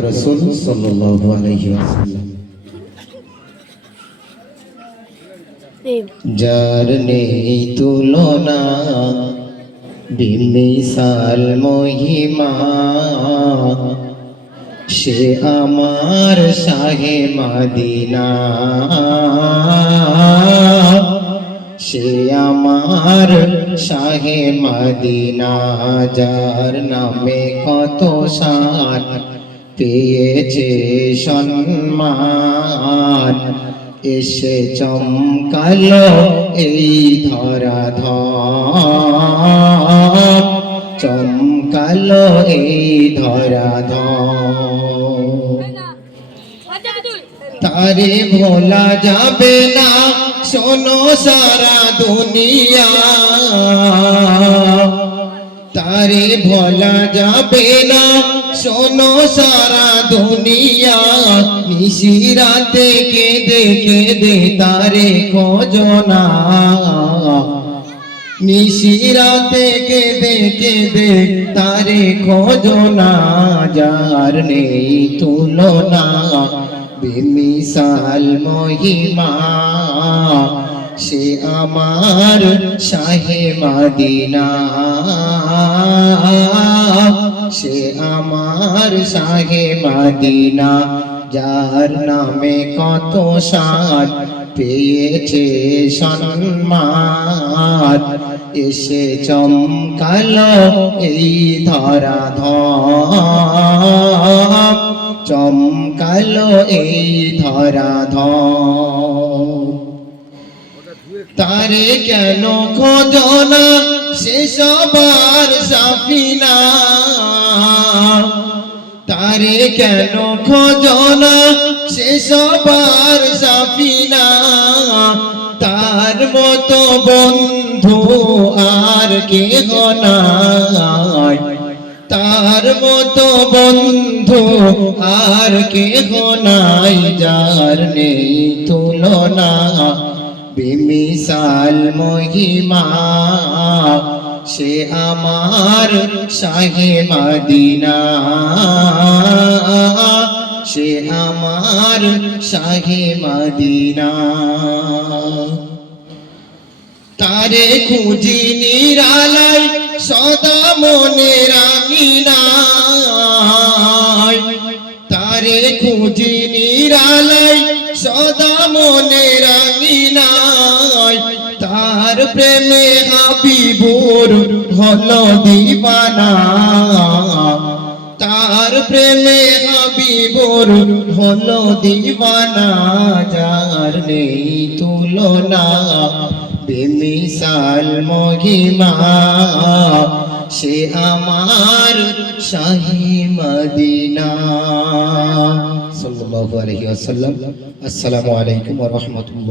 রাসূল সাল্লাল্লাহু আলাইহি ওয়াসাল্লাম। যার নেই তুলনা বিমিসাল মহিমা, সে আমার শাহে মদিনা, সে আমার শাহে মদিনা। যার নামে কত শান পেয়েছে সম্মান, এসে চমকালো এই ধরাধাম, চমকালো এই ধরাধাম। তারে ভোলা যাবে না শোনো সারা দুনিয়া, তারে ভোলা যাবে না শোনো সারা দুনিয়া। নিশিরাতে কেঁদে কেঁদে তারে খোঁজনা, নিশিরাতে কেঁদে কেঁদে তারে খোঁজনা। যার নেই তুলনা বেমিসাল মহিমা, সে আমার শাহে মদিনা, সে আমার শাহে মদিনা। যার নামে কত শান পেয়েছে সম্মান, এসে চমকালো এই ধরাধাম, চমকালো এই ধরাধাম। তারে কেন খোঁজনা সে সবার সাফিনা, তারে কেন খোঁজনা সে সবার সাফিনা। তার মতো বন্ধু আর কেহ নাই, তার মতো বন্ধু আর কেহ নাই। যার নেই তুলনা বেমিসাল মহিমা, সে আমার শাহে মদিনা, সে আমার শাহে মদিনা। তারে খুঁজি নিরালাই সদা মনের আঙিনায়, তারে খুঁজি নিরালাই সদা মনের আঙিনায়। তার প্রেমে হাবিবুর হলো দিবানা, তার প্রেমে হাবিবুর হলো দিবানা। যার নেই তুলনা বেমিসাল মহিমা, সে আমার শাহে মদিনা। সাল্লাল্লাহু আলাইহি ওয়াসাল্লাম। আসসালামু আলাইকুম ওয়া রাহমাতুল্লাহ।